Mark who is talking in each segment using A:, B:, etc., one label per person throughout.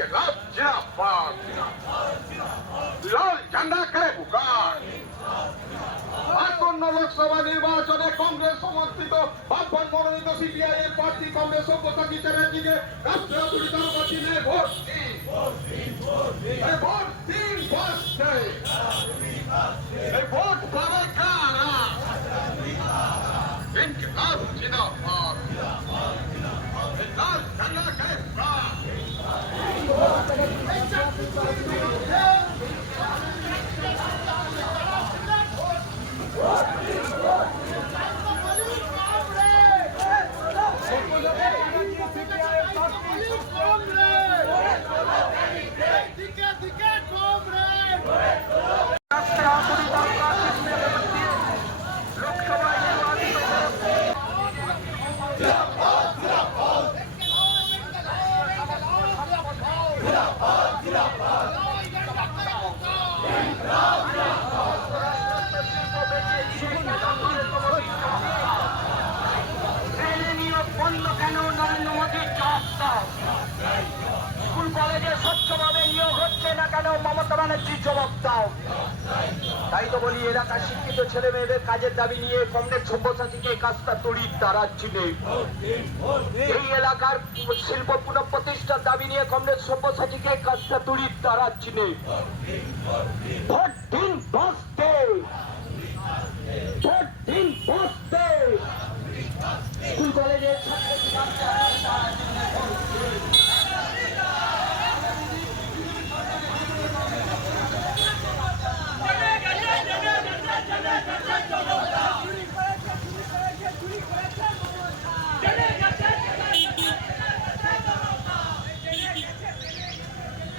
A: ইনকলাব জিন্দাবাদ লাল ঝান্ডা কে পুকার আসন্ন লোকসভা নির্বাচনে কংগ্রেস সমর্থিত বামপন মনোনীত সিপিআই এর প্রার্থী কংগ্রেস সভ্যসাচী চ্যাটার্জিকে রাষ্ট্রীয় তুলিতার গঠিনে ভোট দিন ভোট দিন বাসছে এই ভোট পাবে কারা ইনকলাব জিন্দাবাদ লাল ঝান্ডা কে পুকার
B: ট্রেনে স্কুল কলেজে স্বচ্ছভাবে নিয়োগ হচ্ছে না কেন? মমতা ব্যানার্জির জবাব দাও। তাই তো বলি, এলাকার শিক্ষিত ছেলে মেয়েদের কাজের দাবি নিয়ে কংগ্রেস সব্যসাচীকে কাজটা তৈরি তাড়াচ্ছি নেই। এই এলাকার শিল্প পুনঃপ্রতিষ্ঠার দাবি নিয়ে কংগ্রেস সব্যসাচীকে কাজটা তৈরি তাড়াচ্ছি নেই। ভোট দিন বসতে ভোট দিন বসতে স্কুল কলেজের
A: এই কংগ্রেস সমর্থিত বামপন মনোনীত সিপিআই এর প্রার্থী কংগ্রেস সভ্যসাচী চ্যাটার্জিকে কাজটা তুলিতারা চিহ্নে ভোট দিন কংগ্রেস সমর্থিত বামপন মনোনীত সিপিআই এর প্রার্থী কংগ্রেস সভ্যসাচী চ্যাটার্জিকে কাজটা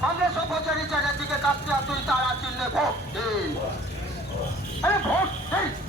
A: আমরা ও প্রচারী চ্যাটার্জিকে কাছে আসুই তারা চিহ্নে ভোট দিন ভোট দিন